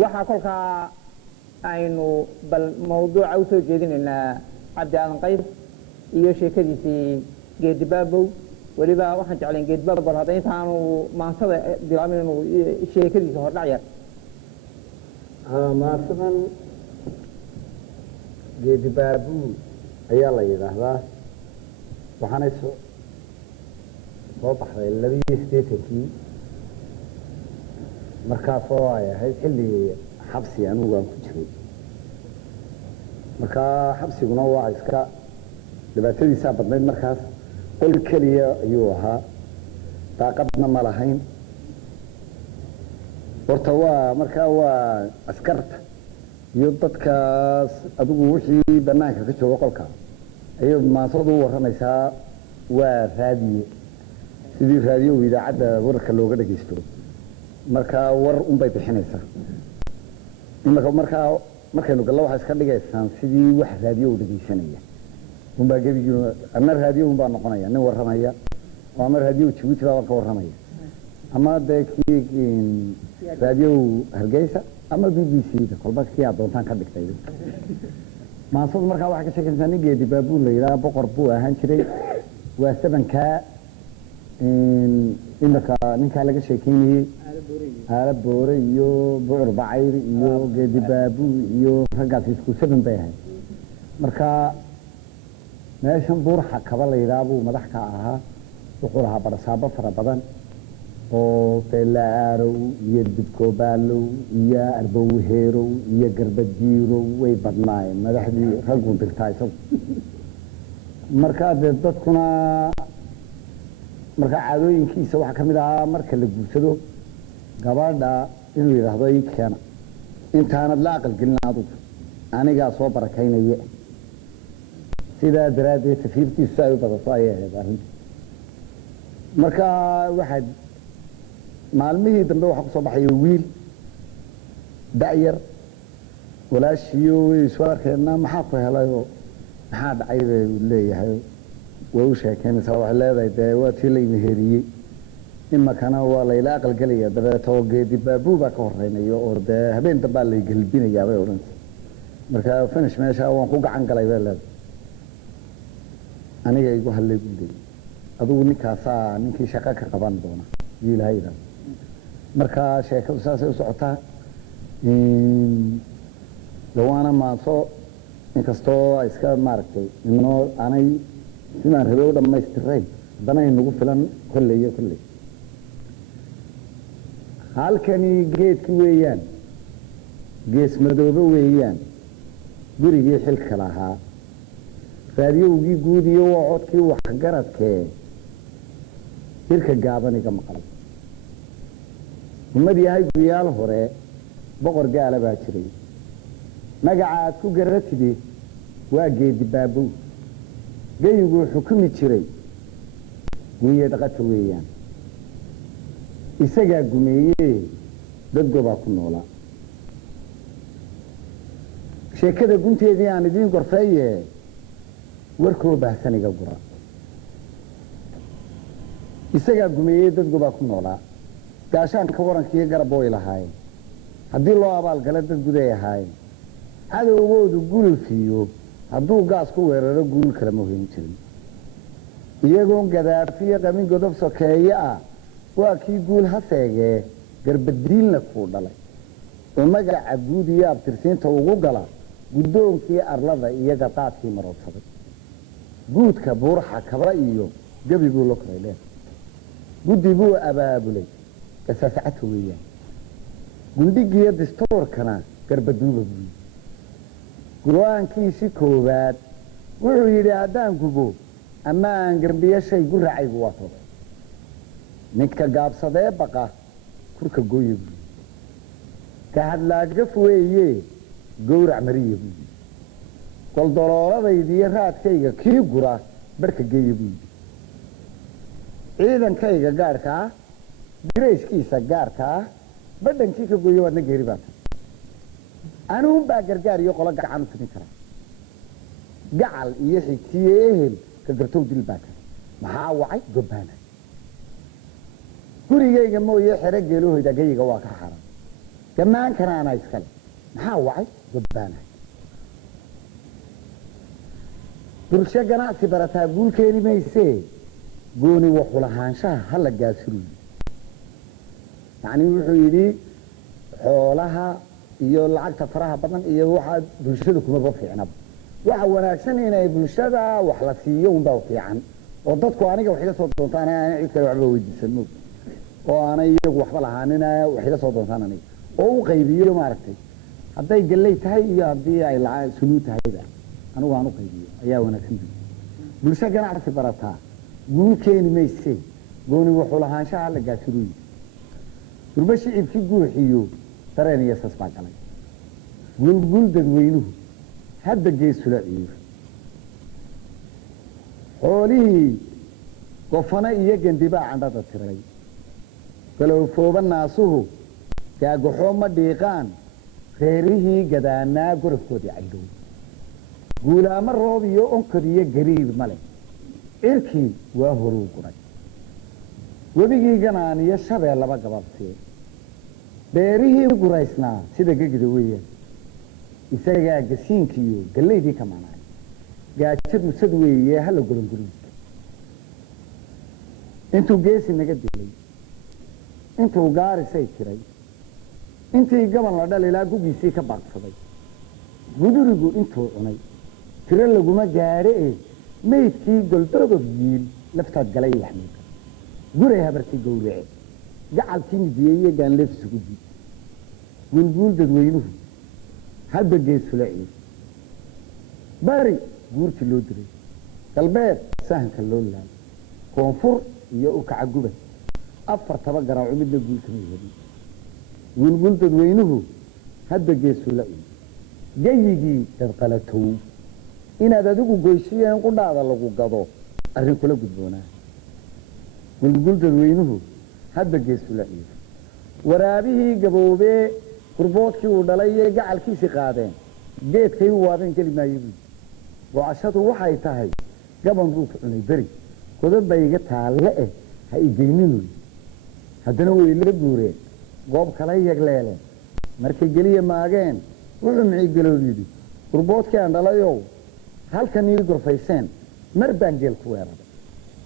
waxaa kolkaa aynu bal mawduuca u soo jeedinaynaa cabdi aadan qayb iyo sheekadiisii geedibaabow weliba waxaan jeclayn geedibaabow bal hadda intaanu maansada bilaabin inuu sheekadiisa hordhacya maansadan geedibaabow ayaa la yidhaahdaa waxaanay soo baxday 82 markaasoo ay ahayd xilli xabsi anugu aan ku jiray markaa xabsiguna waa iska dhibaatadiisaa badnayd markaas qol keliya ayuu ahaa daaqadna ma lahayn horta waa markaa waa askarta iyo dadkaas adigu wixii bannaanka ka jooga qolka ayay maansadu u warramaysaa waa raadiye sidii raadiyo idaacadda wararka looga dhagaysto markaa war unbay bixinaysaa markaynu gallo waxaa iska dhigaysaan sidii wax raadiyo u dhagaysanaya unbaa gebigiina ama raadiyo unbaa noqonaya nin warramaya oo ama raadiyo Djibouti baa ka warramaya ama dee kii raadiyo Hargeysa ama BBC da kolba kii aad doontaan ka dhigtay maansadu markaa waxaa ka sheekaysaa nin geedibaabow la yidhaha boqor buu ahaan jiray waa sabankaa imaka ninkaa laga sheekeynayey aala boore iyo bucur bacayr iyo geedibaabow iyo raggaas isku saban bay ahayd marka meeshan buurxa kaba la yidhaha buu madax ka ahaa wuxuu lahaa badhasaabo fara badan oo beelaarow iyo dibkoobaalow iyo arbowheerow iyo garbadiirow way badnaayeen madaxdii raggu dirtaa isagu markaa dee dadkuna markaa caadooyinkiisa waxaa ka mid ahaa marka la guursado gabadha inuu yidhaahdo ii keena intaanad la aqalgelin adugu anigaa soo barakaynaya sidaa daraaddeed tafiirtiisu ay u badato ayay ahayd arrinta markaa waxaad maalmihii dambe waxaa ku soo baxaya wiil da'yar walaashiyo way isu arkeenna maxaa ku helayoo maxaa dhacay bay leeyahay way u sheekeynaysaa waxay leedahay dee waa tii la imeheriyey imakana waa layla aqalgelaya dabeetoo geedibaabow baa ka horeynayo oo dee habeen dambaa lay gelbinayaa bay odhanaysa marka finish meesha waan ku gacan galay bay leedahay aniga igu hadlay buu leeyahay adigu ninkaasaa ninkii shaqo ka qaban doona yuu ilaahay yidhaahdo markaa sheekadu saasay u socotaa dawaana maanso inkastoo ay iska maaragtay nimnoo aanay sidaan rabay u dhammaystirayn haddana inagu filan kolley iyo kolley halkani geedki weeyaan gees madoobe weeyaan gurigii xilka lahaa raadiyowgii guud iyo waa codkii waxgaradkee hirka gaabaniga maqlay ummad yahay guyaal hore boqor gaala baa jiray magaca aad ku garatide waa geedibaabow geyiguu xukumi jiray guuye dhaqata weeyaan isagaa gumeeyee dad gobaa ku noolaa sheekada gunteedii aan idiin gorfeeye warkoo baahsaniga gura isagaa gumeeyey dad gobaa ku noolaa gaashaanka warankiiyo garab way lahaayeen haddii loo abaalgala dad guday ahaayeen cadowgoodu gululfiyo hadduu gaas ku weeraro guul kale ma hoyn jirin iyagoon gadaafiyo qamin godob sokeeye ah waa kii guul ha seegee garbadiilna kuu dhalay oo magaca guud iyo abtirsiinta ugu gala guddoonkii arlada iyo gadaadkii maroodsaday guudka buurxa kaba iyo gebiguu la koray leen guddiguu abaabulay gasaasacata weeyaan gundhigiiyo distoorkana garbaduuba buuyi go-aankiisi koowaad wuxuu yidhi haddaan gubo ama aan garbiyo shay gu raacaygu waa toba ninka gaabsadee baqa kurka gooya buuyi ka hadlaagaf weeye gowrac mariya buuyi goldolooladaydiiyo raadkayga kii gura barhka geeya buuyi ciidankayga gaarka ah dirayskiisa gaarka ah badhankii ka gooya waadna geeri baa ta anuunbaa gargaar iyo qolo gacan u fidin kara gacal iyo xigtiyo ehel ka gartow dil baa kara maxaa wacay gobbaanay gurigayga mooye xero geeluhoyda gayiga waa ka xaran gamaan kanaana iskale maxaa wacay gobbaana bulsho ganacsi barataa guul keeni maysee gooni wuxuu lahaanshaha hala gaasiru yacni wuxuu yidhi xoolaha iyo lacagta faraha badan iyo waxa bulshada kumaba fiicnaba waxa wanaagsan inay bulshada wax la siiyo unbaa fiican oo dadku aniga wax iga soo doontaan aan cid kale waxba weydiisano oo aanay iyagu waxba lahaanina wax iga soo doontaan aniga oo u qaybiyo maaragtay hadday galley tahay iyo haddii ay lacag sunu tahayba anigu aan u qaybiyo ayaa wanaagsan bulsho ganacsi barataa guul keeni maysee gooni wuxuu lahaanshaha la gaasiru yidhi durba shicibkii guuxiyo dareen iyo sas baa galay gulgul dadweynuhu hadda geesula ciiro xoolihii gofana iyo gandibaa candhada tiray galowfooba naasuhu gaagaxoo ma dhiiqaan reerihii gadaanaa gorofkoodii cadhow guulaamo roob iyo onkod iyo gariir male cirkii waa horuu guray webigii ganaan iyo shabeellaba gababtee beerihii guraysnaa sida gegida weeyaan isagaa gasiinkiiyo gallaydii ka manaay gaajadu sad weeye hala golongoliska intuu geesi naga dilay intuu gaarisay tiray intii gaban la dhalilaa gugiisii ka baaqsaday gudurigu intuu cunay tiro laguma gaadhe e maydkii goldodob yiil laftaad galay yaxmuuda guray habartii gowrace gacalkii midiyeeye gaanleefisugu diid guulguul dadweynuhu hadba geesula ciir bari guurtii loo diray galbeed sahanka loo laayay koonfur iyo ukaca gubay afartaba garaaco midna guulkama yadin guulguul dadweynuhu hadba geesula ciir gayigii dadqalatow inaad adigu goysiyeen qudhaada lagu gado arrin kula gudboonaa guulguul dadweynuhu hadba geesula ciir waraabihii gaboobee qurboodkii uu dhalay iyo gacalkiisii qaadeen geedkay u waabeen geli maayo buudi go-ashadu waxay tahay gaban buu ka cunay beri godaba iga taalle eh ha igeyninuy haddana way la guureen goob kala yagleeleen markay geliya maageen wuxuu miciigalow yidhi qurboodkii aan dhalayow halkan ii gorfayseen mar baan geel ku weeraray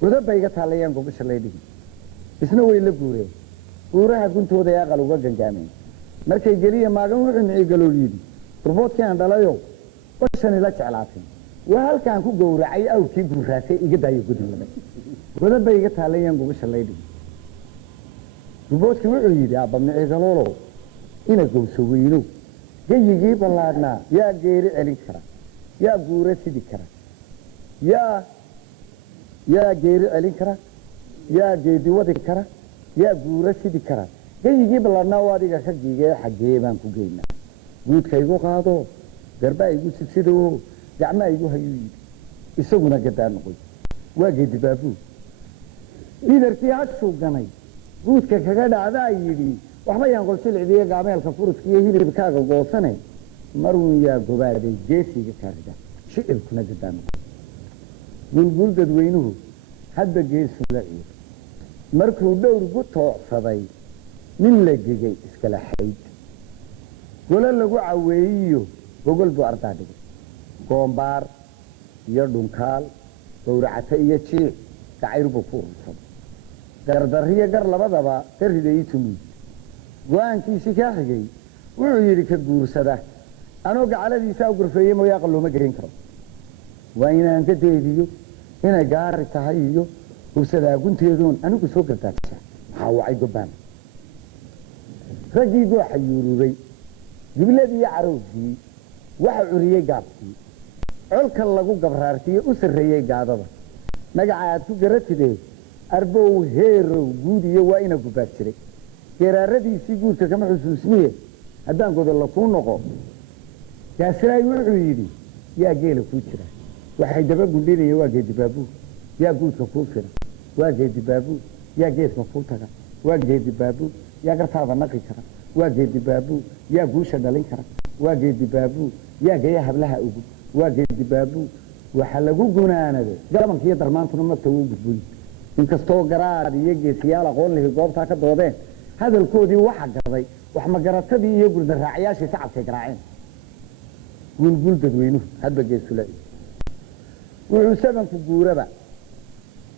godaba iga taallayaan gobasha lay dhigi isna way la guureen guuraha guntooda ay aqal uga gangaameen markay geliya maagan wuxuu miciigalow yidhi qurboodkii aan dhalayow bashani la jeclaateen waa halkaan ku gowracay awkii guuraasay iga daayo godinlaba godaba iga taallayaan gobasha lay dhigi qurboodkii wuxuu yidhi aabba miciigaloolow ina gowso weynow gayigii ballaadhnaa yaa geeri celin kara yaa guura sidi kara yaa geeri celin kara yaa geedi wadi kara yaa guura sidi kara gayigii ballaadhnaa oo adiga ka giigee xaggee baan ku geynaa guudka igu qaado garbaa igu sidsidoo gacmaa igu hayuu yidhi isaguna gadaa noqoy waa geedi baabuu liidarkii hashuu ganay guudka kaga dhacdaa yidhi waxba yaan qolsilicdiiyo gaameelka furuska iyo hilibkaaga goosane marun yaa gobaaday geesiga kaarida shicirkuna gadaa noqoy guulguul dadweynuhu hadba geesula ciir markuu dhowrgu toocsaday nin la gegay iskala xayd golo lagu caweeyiyo gogol buu ardaa dhigay goombaar iyo dhunkaal gowracato iyo jiic gacayr buu ku urursaday gardarriyo gar labadaba ka riday tumuud go-aankiisii kaa xigay wuxuu yidhi ka guursada anoo gacaladiisaa u gorfeeye mooye aqal looma gelin karo waa inaan ka deediyo inay gaari tahay iyo hursadaa gunteedoon anigu soo gardaajisa maxaa wacay gobbaan raggii gooxa yuurubay gibladii iyo carowgii waxa curiyey gaabkii colka lagu gabraartiyo u sarreeyey gaadada magaca aad ku garatidee arbow heerow guud iyo waa ina gubbaad jiray geeraaradiisii guudka kama xusuusniye haddaan godolla kuu noqo gaasiraay wuxuu yidhi yaa geela kuu jira waxay daba gundhinaya waa geedi baabuu yaa guudka kuu fira waa geedi baabuu yaa geedka kuu taga waa geedi baabuu yaa gartaada naqi kara waa geedi baabuu yaa guusha dhalin kara waa geedi baabuu yaa gaya hablaha ugu waa geedi baabuu waxa lagu gunaanaday gabanka iyo darmaantuna magta wuu gudbun inkastoo garaad iyo geesiyaal aqoon lihi goobtaa ka doodeen hadalkoodii waxa gaday وحما قرطدي يقول الرعياشي تعب كراعين قول تدوينه هذا جيس سلاي وحو سبن كقوربا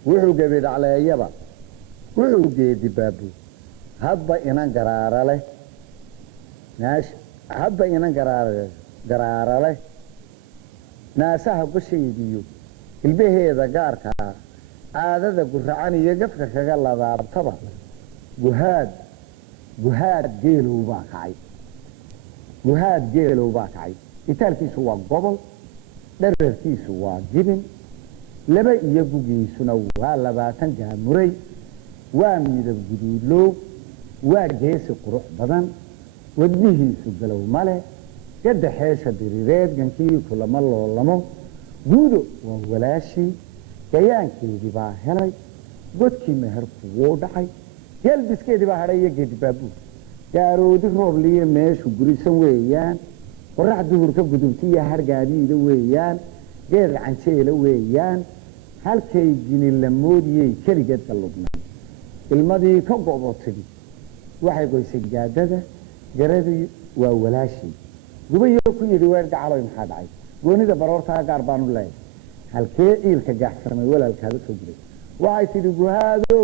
وحو قبيد على يبا وحو جيد بابو هذا إنا قرار له ناش هذا إنا قرار له ناسها قشي ديو البيه إذا قارك عادة قرعاني يقفك كقال الله طبعا جهاد جيلو باكعي جهاد جيلو باكعي إتالكيسو waa gobol dhererkiisu waa jibin laba iyo gugiisuna waa 20 gaamuray waa midab guduudlow waa geesi qurux badan wadnihiisu galow male gadaxeesha dirireed gankii kulama loolamo guudo waa walaashii gayaankeedii baa helay godkii meherku wuu dhacay yelbiskeedii baa hadhay iyo geedi baabuur gaaroodi roob liye meeshu gurisan weeyaan qorax duhurka gudubtiya hargaadiida weeyaan geed canjeela weeyaan halkay jini la moodiyay kaligeed galubnaa ilmadii ka go'botay waxay goysay gaadada garadii waa walaashii gubayo ku yiri weer gacaloy maxaa dhacay goonida baroorta gaar baan u leeyahay halkee ciilka gaxsamay walaalkaada soo jiray waxay tidhi guhaado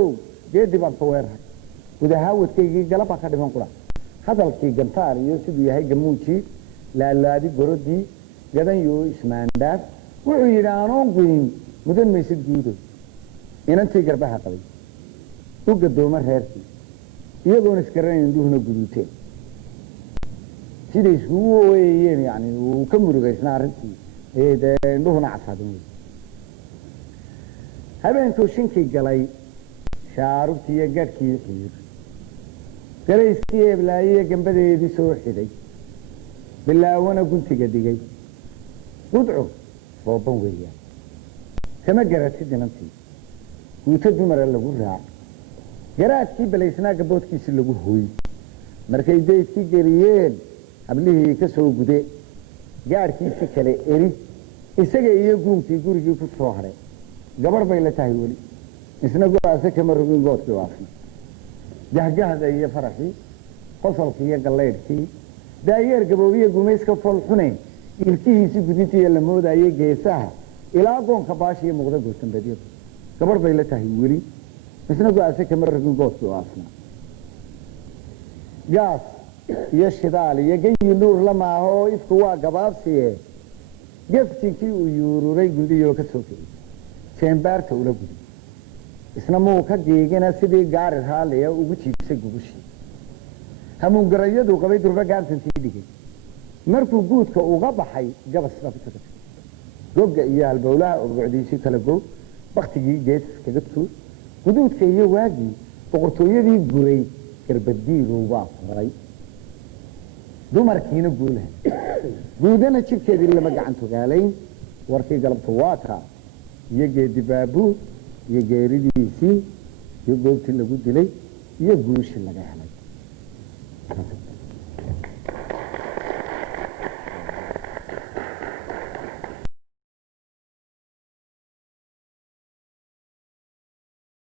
geedi baan ka weerahay gudaha wadkaygii galaba ka dhiman qura hadalkii gantaar iyo siduu yahay gamuuji laalaadi gorodii gadan yoo ismaandaad wuxuu yidhi aanoon quyin mudan maysid guudo inantii garbaha qabay u gadooma reerkii iyagoon isgaranayn indhuhuna guduuteen siday isugu ooyeen yani uu ka murugaysnaa arrintii indhuhuna cadsaadeen habeenkuu shinkii galay shaarubtii iyo gadhkii xiir galayskii eblaayiyo gambadeedii soo xidhay bilaawana guntiga dhigay gudco booban weeyaan kama garatid inantii guuto dumara lagu raac garaadkii balaysnaa gaboodkiisii lagu hooy markay daydkii geliyeen hablihii ka soo gude gaadhkiisi kale eri isaga iyo guumkii gurigii ku soo hadhay gabarh bay la tahay weli isna go-aase kama rogin goodkii waafin gahgahda iyo faraxii qosolkii iyo gallaydhkii daayeer gaboobiye gumayska fol xunayn ilkihiisii gudintii la moodayay geesaha ilaa goonka baashiyo muuqda goosanbadyadu gabarh bay la tahay weli isna go-aase kama rogin goodkii waafna gaas iyo shidaal iyo gayi nuur la maaho oo ifku waa gabaabsiye geftinkii uu yuururay gundiyoo ka soo kiciyey jeembaarta ula gudi isna muu ka geegina sidii gaari raaliya ugu jiibsay gugushii hamuungarayadu qabay durba gaarsantii dhigay markuu guudka uga baxay gabas baa ku tagatay gogga iyo halbowlaha urbucdiisii kala gow baktigii gees kaga tuur guduudka iyo waagii boqortooyadii guray garbadiidu waa furay dumarkiina guulaha guudana jidhkeedii lama gacan togaalayn warkii galabta waa kaa iyo geedi baabuu iyo geeridiisii iyo goobtii lagu dilay iyo guushii laga helay